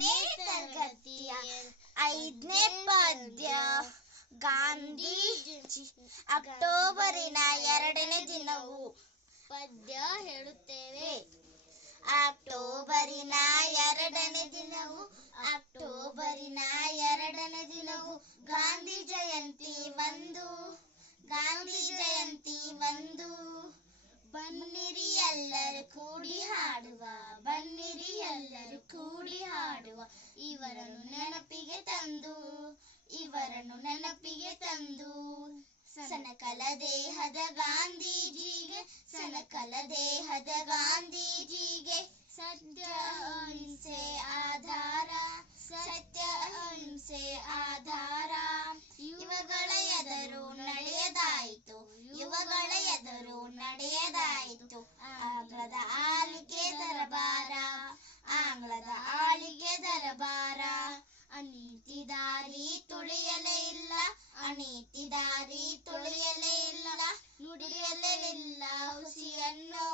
ತರಗತಿಯ 5ನೇ ಪದ್ಯ ಗಾಂಧೀಜಿ ಅಕ್ಟೋಬರಿನ 2ನೇ ದಿನವು. ಪದ್ಯ ಹೇಳುತ್ತೇವೆ. ಅಕ್ಟೋಬರಿನ 2ನೇ ದಿನವು, ಅಕ್ಟೋಬರಿನ 2ನೇ ದಿನವು, ಗಾಂಧಿ ಜಯಂತಿ ಒಂದು, ಗಾಂಧಿ ಜಯಂತಿ ಒಂದು. ಬನ್ನಿರಿ ಎಲ್ಲರೂ ಕೂಡಿ ಹಾಡುವ, ಬನ್ನಿರಿ ಎಲ್ಲರೂ ಕೂಡಿ ಹಾಡುವ, ಇವರನ್ನು ನೆನಪಿಗೆ ತಂದು, ಇವರನ್ನು ನೆನಪಿಗೆ ತಂದು. ಸನಕಲ ದೇಹದ ಗಾಂಧೀಜಿಗೆ, ಸನಕಲ ದೇಹದ ಗಾಂಧೀಜಿಗೆ, ಸತ್ಯ ಅಹಿಂಸೆ ಆಧಾರ, ಸತ್ಯ ಅಹಿಂಸೆ ಆಧಾರ. ಇವುಗಳ ಎದುರು ನಡೆಯದಾಯಿತು, ಇವುಗಳ ಎದುರು ನಡೆಯದಾಯಿತು. ಆಂಗ್ಲದ ಆಳಿಗೆ ದರಬಾರ, ಆಂಗ್ಲದ ಆಳಿಗೆ ದರಬಾರ. ಅನೀತಿ ದಾರಿ ತುಳಿಯಲೇ ಇಲ್ಲ, ಅನೀತಿ ದಾರಿ ತುಳಿಯಲೇ ಇಲ್ಲ. ನುಡಿಯಲೇ ಇಲ್ಲ ಹುಸಿಯನ್ನು,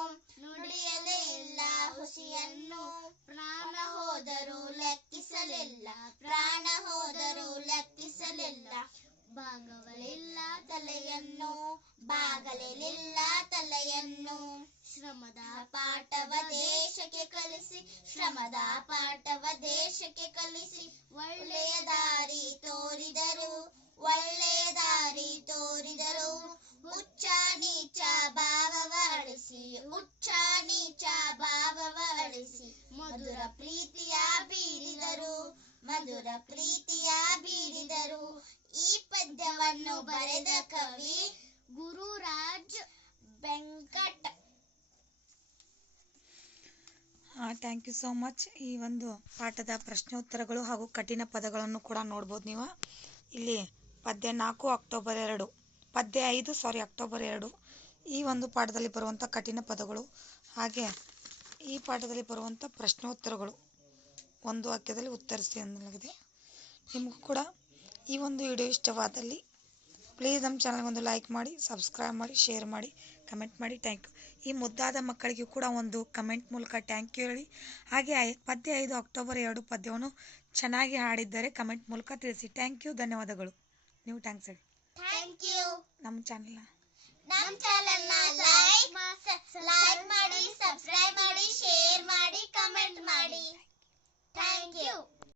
ನುಡಿಯಲೇ ಇಲ್ಲ ಹುಸಿಯನ್ನು. ಪ್ರಾಣ ಹೋದರೂ ಲೆಕ್ಕಿಸಲಿಲ್ಲ, ಪ್ರಾಣ ಹೋದರೂ ಲೆಕ್ಕಿಸಲಿಲ್ಲ. ಬಾಗವಲಿಲ್ಲ ತಲೆಯನ್ನು, ಬಾಗಲಿಲ್ಲ ತಲೆಯನ್ನು. ಶ್ರಮದ ಪಾಠವ ದೇಶಕ್ಕೆ ಕಲಿಸಿ, ಶ್ರಮದ ಪಾಠವ ದೇಶಕ್ಕೆ ಕಲಿಸಿ. ಒಳ್ಳೆಯ ದಾರಿ ತೋರಿದರು, ಒಳ್ಳೆಯ ದಾರಿ ತೋರಿದರು. ಉಚ್ಚ ನೀಚ ಭಾವವ ಅಳಿಸಿ, ಉಚ್ಚ ನೀಚ ಭಾವವ ಅಳಿಸಿ. ಮಧುರ ಪ್ರೀತಿಯ ಬೀರಿದರು, ಮಧುರ ಪ್ರೀತಿಯ ಬೀರಿದರು. ಈ ಪದ್ಯವನ್ನು ಬರೆದ ಕವಿ Gururaj Venkat. Thank you so much. ಈ ಒಂದು ಪಾಠದ ಪ್ರಶ್ನೋತ್ತರಗಳು ಹಾಗೂ ಕಠಿಣ ಪದಗಳನ್ನು ಕೂಡ ನೋಡ್ಬೋದು ನೀವು. ಇಲ್ಲಿ ಪದ್ಯ 4 ಅಕ್ಟೋಬರ್ 2, ಪದ್ಯ 5 ಅಕ್ಟೋಬರ್ 2. ಈ ಒಂದು ಪಾಠದಲ್ಲಿ ಬರುವಂಥ ಕಠಿಣ ಪದಗಳು ಹಾಗೆ ಈ ಪಾಠದಲ್ಲಿ ಬರುವಂಥ ಪ್ರಶ್ನೋತ್ತರಗಳು ಒಂದು ವಾಕ್ಯದಲ್ಲಿ ಉತ್ತರಿಸಿ ಎನ್ನಲಾಗಿದೆ. ನಿಮಗೂ ಕೂಡ ಈ ಒಂದು ವಿಡಿಯೋ ಇಷ್ಟವಾದಲ್ಲಿ ಪ್ಲೀಸ್ ನಮ್ಮ ಚಾನಲ್ಗೆ ಒಂದು ಲೈಕ್ ಮಾಡಿ, ಸಬ್ಸ್ಕ್ರೈಬ್ ಮಾಡಿ, ಶೇರ್ ಮಾಡಿ, ಕಮೆಂಟ್ ಮಾಡಿ. Thank you. ಈ ಮುದ್ದಾದ ಮಕ್ಕಳಿಗೂ ಕೂಡ ಒಂದು ಕಮೆಂಟ್ ಮೂಲಕ ಥ್ಯಾಂಕ್ ಯು ಹೇಳಿ. ಹಾಗೆ ಪದ್ಯ 5 ಅಕ್ಟೋಬರ್ 2 ಪದ್ಯವನ್ನು ಚೆನ್ನಾಗಿ ಹಾಡಿದ್ದಾರೆ ಕಮೆಂಟ್ ಮೂಲಕ ತಿಳಿಸಿ. ಥ್ಯಾಂಕ್ ಯು, ಧನ್ಯವಾದಗಳು. ನೀವು ಥ್ಯಾಂಕ್ಸ್ ಹೇಳಿ. Thank you. ನಮ್ಮ ಚಾನಲ್ನ ಲೈಕ್ ಮಾಡಿ, ಸಬ್ಸ್ಕ್ರೈಬ್ ಮಾಡಿ, ಶೇರ್ ಮಾಡಿ, ಕಮೆಂಟ್ ಮಾಡಿ. Thank you.